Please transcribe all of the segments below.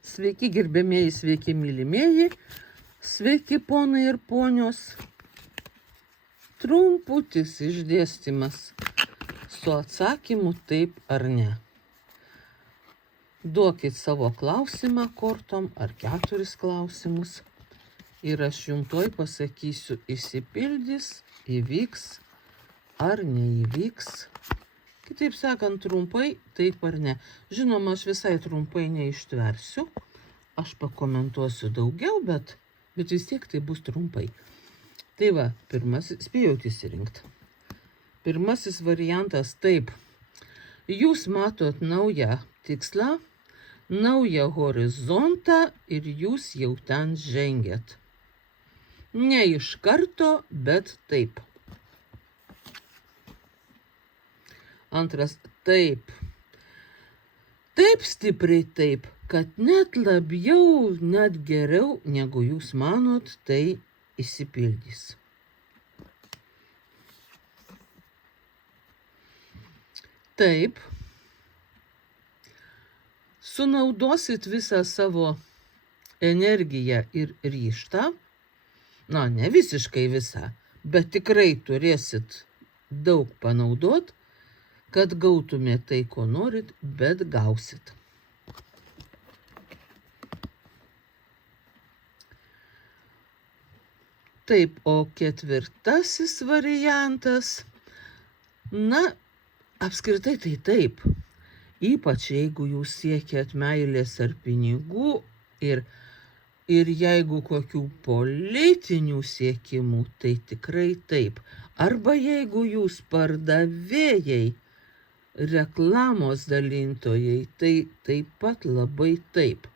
Sveiki gerbėmieji, sveiki mylimieji, sveiki ponai ir ponios. Trumputis išdėstymas su atsakymu taip ar ne. Duokit savo klausimą kortom ar 4 klausimus ir aš jums tuoj pasakysiu, išsipildys, įvyks ar neįvyks. Kitaip sakant, trumpai taip ar ne. Žinoma, aš visai trumpai neištversiu, aš pakomentuosiu daugiau, bet vis tiek tai bus trumpai. Tai va, pirmasis, spėjot įsirinkti. Pirmasis variantas taip. Jūs matot naują tikslą, naują horizontą ir jūs jau ten žengiat. Ne iš karto, bet taip. Antras, taip. Taip stipriai taip, kad net labiau, net geriau, negu jūs manot, tai išsipildys. Taip. Sunaudosit visą savo energiją ir ryžtą. Na, ne visiškai visą, bet tikrai turėsit daug panaudot, kad gautumėt tai, ko norit, bet gausit. Taip, o ketvirtasis variantas, na, apskritai tai taip. Ypač jeigu jūs siekiat meilės ar pinigų ir jeigu kokių politinių siekimų, tai tikrai taip. Arba jeigu jūs pardavėjai, reklamos dalintojai, tai taip pat labai taip.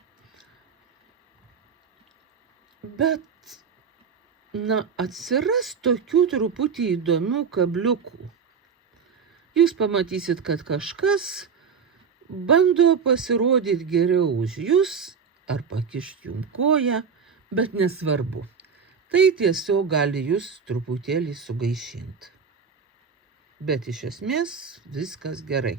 Bet, na, atsiras tokių truputį įdomių kabliukų. Jūs pamatysit, kad kažkas bando pasirodyti geriau už jūs, ar pakišti jums koją, bet nesvarbu. Tai tiesiog gali jūs truputėlį sugaišinti. Bet iš esmės viskas gerai.